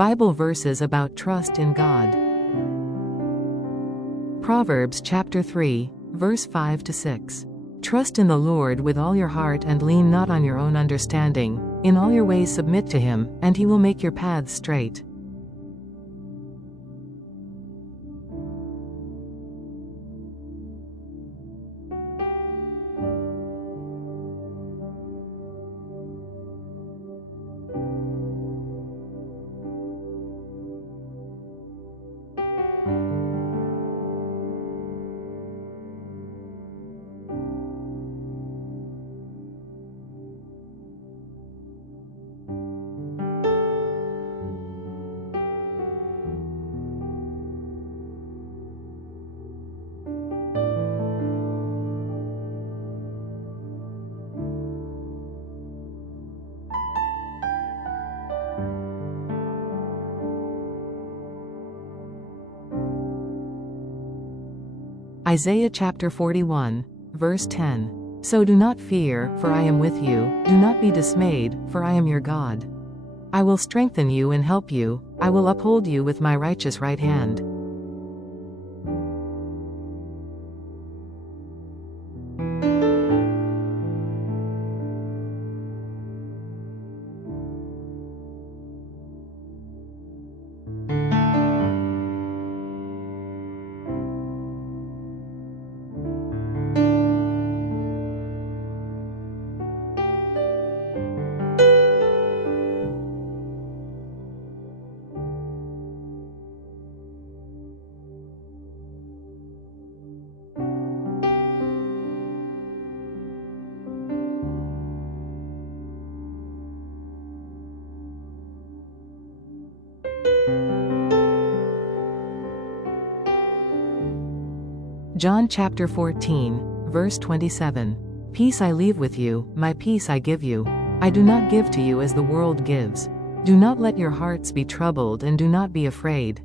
Bible verses about trust in God. Proverbs chapter 3, verse 5 to 6. Trust in the Lord with all your heart and lean not on your own understanding. In all your ways submit to him, and he will make your paths straight. Isaiah chapter 41, verse 10. So do not fear, for I am with you, do not be dismayed, for I am your God. I will strengthen you and help you, I will uphold you with my righteous right hand. John chapter 14, verse 27. Peace I leave with you, my peace I give you. I do not give to you as the world gives. Do not let your hearts be troubled and do not be afraid.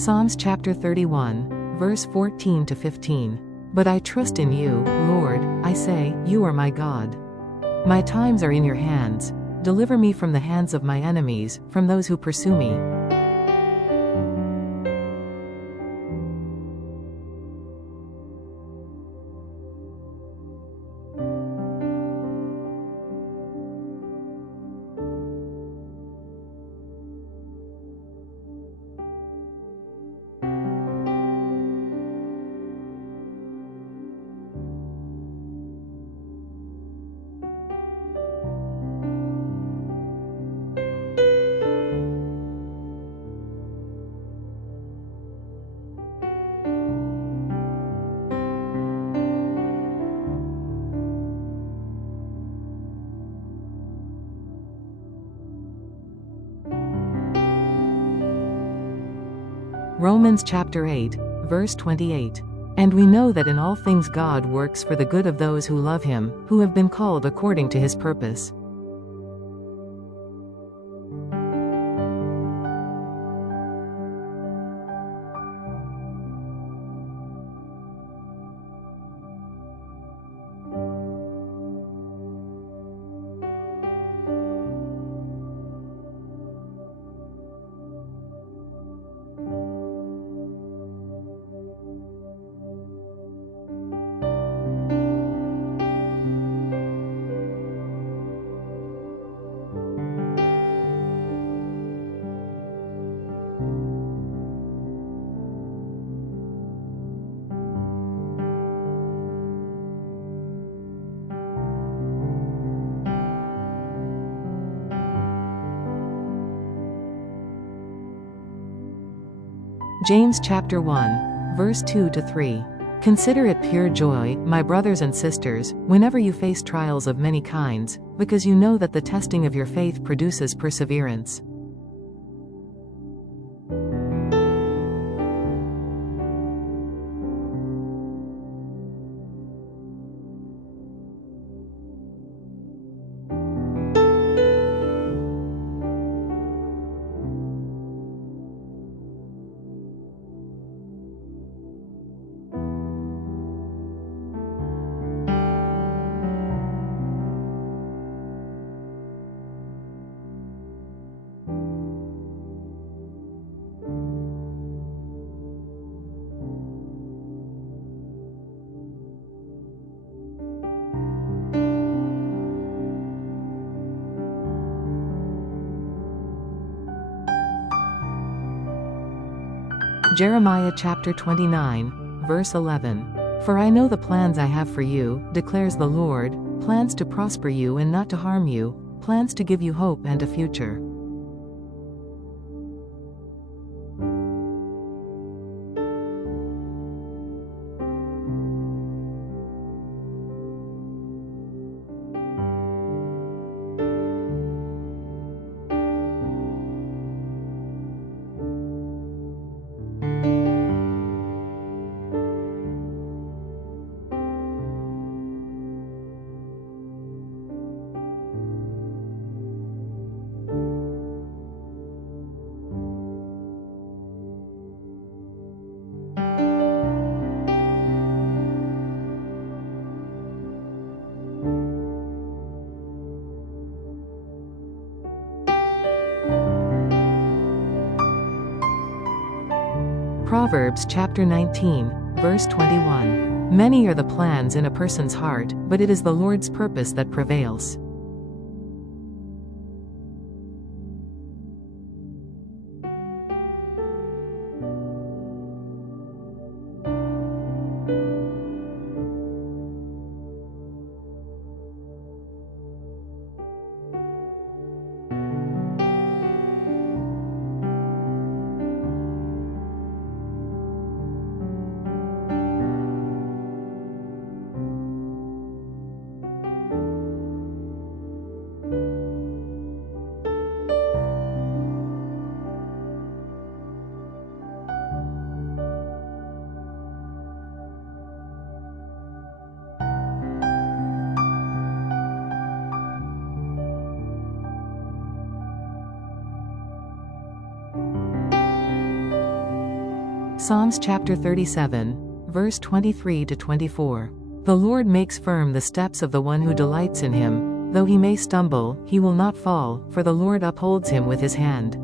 Psalms chapter 31, verse 14 to 15. But I trust in you, Lord, I say, you are my God. My times are in your hands. Deliver me from the hands of my enemies, from those who pursue me. Romans chapter 8, verse 28. And we know that in all things God works for the good of those who love him, who have been called according to his purpose. James chapter 1, verse 2 to 3. Consider it pure joy, my brothers and sisters, whenever you face trials of many kinds, because you know that the testing of your faith produces perseverance. Jeremiah chapter 29, verse 11. For I know the plans I have for you, declares the Lord, plans to prosper you and not to harm you, plans to give you hope and a future. Proverbs chapter 19, verse 21. Many are the plans in a person's heart, but it is the Lord's purpose that prevails. Psalms chapter 37, verse 23 to 24. The Lord makes firm the steps of the one who delights in him. Though he may stumble, he will not fall, for the Lord upholds him with his hand.